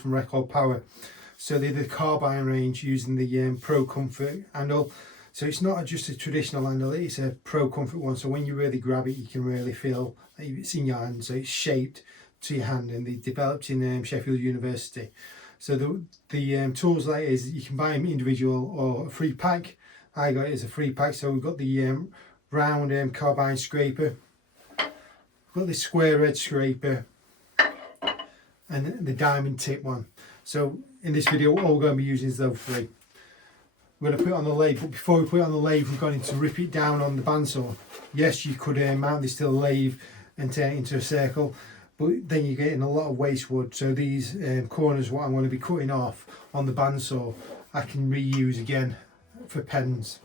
from Record Power. So they're the Carbide range using the ProComfort handle. So it's not just a traditional handle, it's a ProComfort one. So when you really grab it, you can really feel it's in your hand. So it's shaped to your hand, and they developed in Sheffield University. So the tools like is you can buy them individual or a free pack. I got it as a free pack. So we've got the round carbide scraper, we've got the square edge scraper, and the diamond tip one. So in this video, all we're going to be using is those three. We're going to put it on the lathe, but before we put it on the lathe, we're going to rip it down on the bandsaw. Yes, you could mount this to the lathe and turn it into a circle, but then you're getting a lot of waste wood. So these corners, what I'm going to be cutting off on the bandsaw, I can reuse again for pens.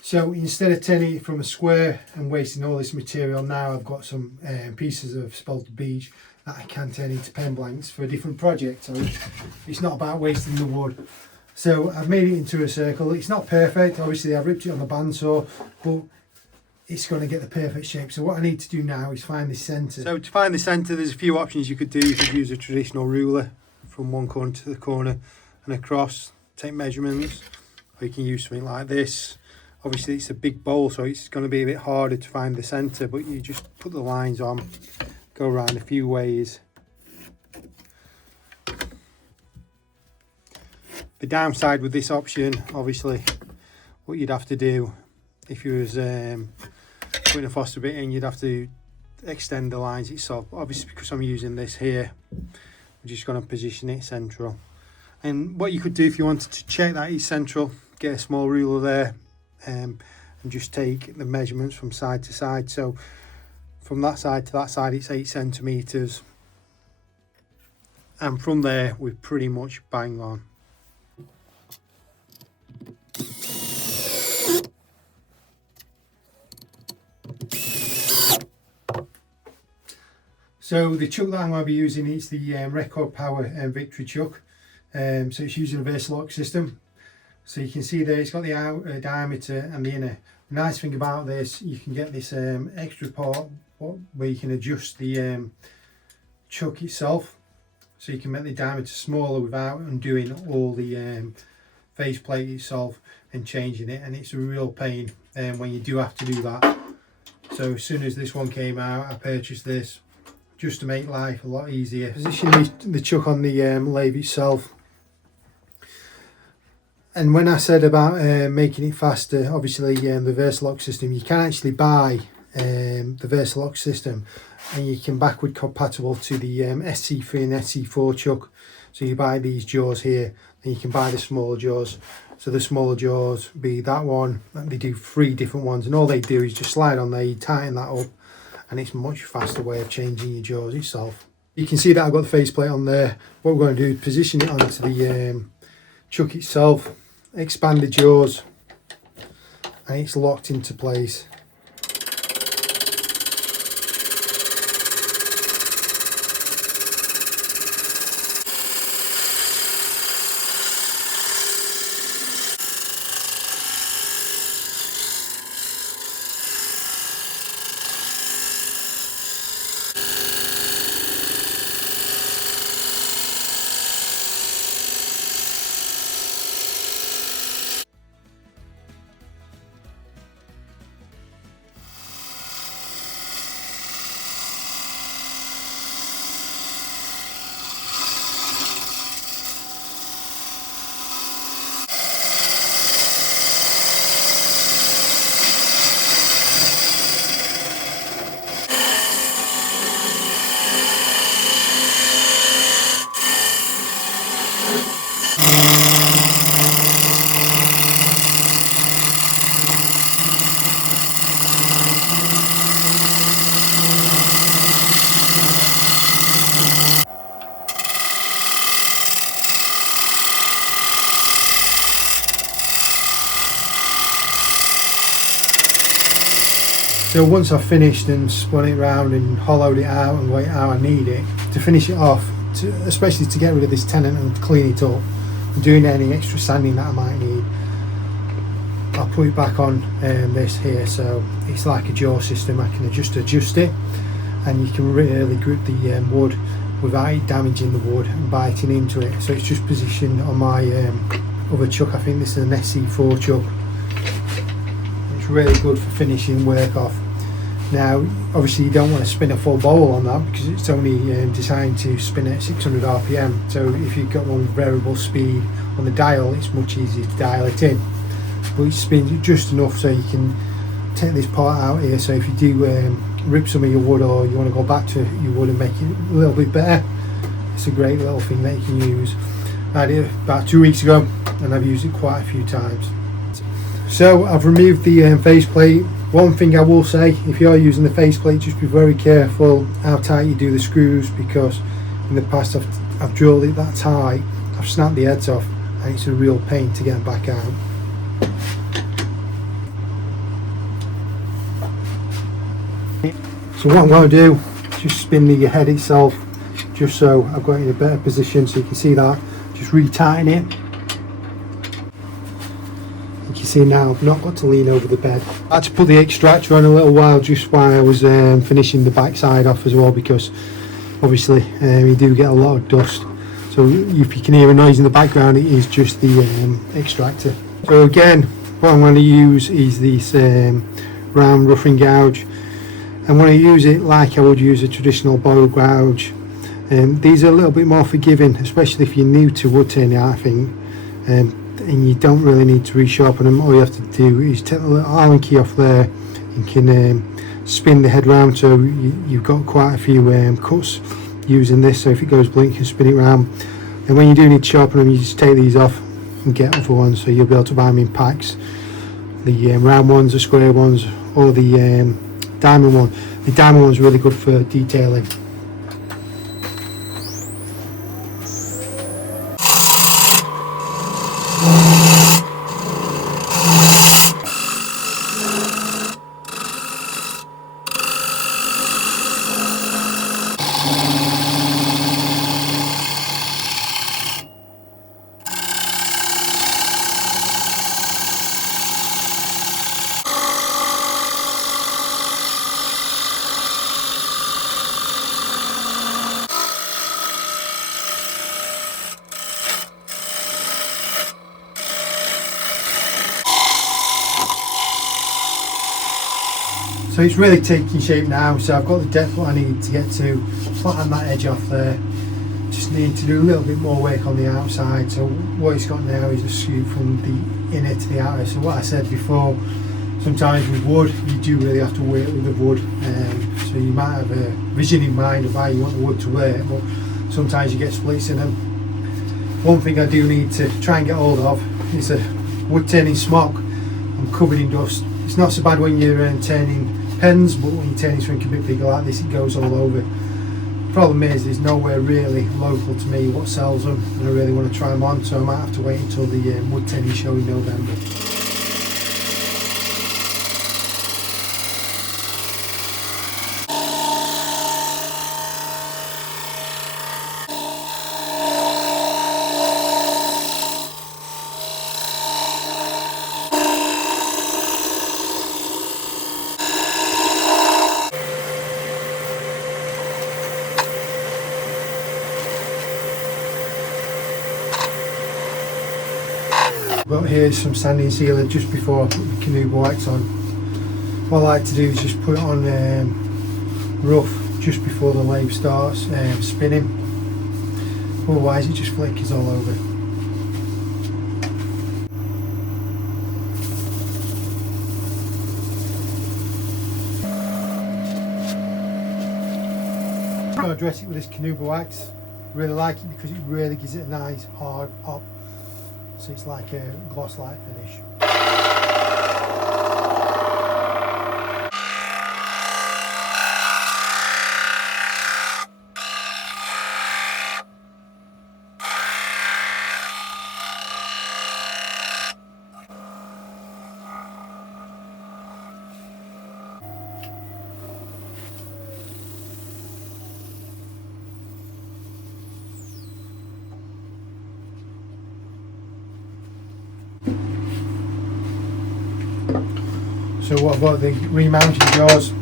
So instead of turning it from a square and wasting all this material, now I've got some pieces of spalted beech that I can turn into pen blanks for a different project. So it's not about wasting the wood. So I've made it into a circle. It's not perfect, obviously I've ripped it on the bandsaw, but it's going to get the perfect shape. So what I need to do now is find the centre. So to find the centre, there's a few options you could do. You could use a traditional ruler from one corner to the corner and across, take measurements, or you can use something like this. Obviously it's a big bowl, so it's going to be a bit harder to find the centre, but you just put the lines on, go around a few ways. The downside with this option, obviously, what you'd have to do if you was putting a Foster bit in, you'd have to extend the lines itself. Obviously, because I'm using this here, I'm just going to position it central. And what you could do if you wanted to check that it's central, get a small ruler there, and just take the measurements from side to side. So from that side to that side it's 8 centimeters, and from there we're pretty much bang on. So the chuck that I'm going to be using is the Record Power Victory chuck. So it's using a Versa-Lock system. So you can see there it's got the outer diameter and the inner. The nice thing about this, you can get this extra part where you can adjust the chuck itself. So you can make the diameter smaller without undoing all the face plate itself and changing it. And it's a real pain when you do have to do that. So as soon as this one came out, I purchased this just to make life a lot easier. Position the chuck on the lathe itself. And when I said about making it faster, obviously the Versa-Lock system, you can actually buy the Versa-Lock system and you can backward compatible to the SC3 and SC4 chuck. So you buy these jaws here and you can buy the smaller jaws. So the smaller jaws be that one, and they do 3 different ones, and all they do is just slide on there, you tighten that up, and it's a much faster way of changing your jaws itself. You can see that I've got the faceplate on there. What we're going to do is position it onto the chuck itself, expand the jaws, and it's locked into place. So once I've finished and spun it round and hollowed it out and got it how I need it, to finish it off, especially to get rid of this tenant and clean it up, and doing any extra sanding that I might need, I'll put it back on this here, so it's like a jaw system. I can just adjust it, and you can really grip the wood without it damaging the wood and biting into it. So it's just positioned on my other chuck. I think this is an SC4 chuck. It's really good for finishing work off. Now obviously you don't want to spin a full bowl on that because it's only designed to spin at 600 rpm, so if you've got one variable speed on the dial, it's much easier to dial it in, but it spins it just enough so you can take this part out here. So if you do rip some of your wood, or you want to go back to your wood and make it a little bit better, it's a great little thing that you can use. I did it about 2 weeks ago and I've used it quite a few times. So I've removed the faceplate. One thing I will say, if you're using the faceplate, just be very careful how tight you do the screws, because in the past I've drilled it that tight, I've snapped the heads off, and it's a real pain to get them back out. So what I'm going to do, just spin the head itself, just so I've got it in a better position so you can see that. Just re-tighten it. You can see now I've not got to lean over the bed. I had to put the extractor on a little while just while I was finishing the back side off as well, because obviously you do get a lot of dust. So if you can hear a noise in the background, it is just the extractor. So again, what I'm going to use is this round roughing gouge. I'm going to use it like I would use a traditional boil gouge. These are a little bit more forgiving, especially if you're new to wood turning, I think, and you don't really need to resharpen them. All you have to do is take the little Allen key off there and can spin the head round, so you've got quite a few cuts using this. So if it goes blink, you can spin it round, and when you do need to sharpen them, you just take these off and get other ones, so you'll be able to buy them in packs, the round ones, the square ones, or the diamond one. The diamond one's really good for detailing. So it's really taking shape now, so I've got the depth what I need to get to, flatten that edge off there. Just need to do a little bit more work on the outside. So what it's got now is a scoop from the inner to the outer. So what I said before, sometimes with wood you do really have to work with the wood, so you might have a vision in mind of how you want the wood to work, but sometimes you get splits in them. One thing I do need to try and get hold of is a wood turning smock. I'm covered in dust. It's not so bad when you're turning pens, but when you're turning something a bit bigger like this, it goes all over. The problem is there's nowhere really local to me what sells them, and I really want to try them on, so I might have to wait until the wood turning show in November. But here's some sanding sealer just before I put the canoe wax on. What I like to do is just put it on rough just before the lathe starts spinning, otherwise it just flickers all over. I'm going to dress it with this canoe wax. Really like it because it really gives it a nice hard pop. So it's like a gloss-like finish. So what I've got, the remounting jaws.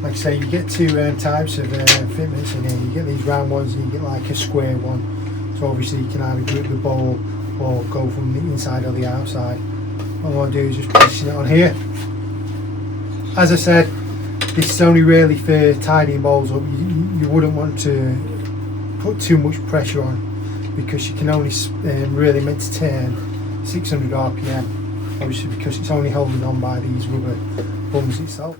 Like I say, you get two types of fitments in here. You get these round ones and you get like a square one. So obviously you can either grip the bowl or go from the inside or the outside. What I want to do is just position it on here. As I said, this is only really for tidying bowls up. You wouldn't want to put too much pressure on, because you can only really meant to turn 600 RPM, obviously because it's only holding on by these rubber bums itself.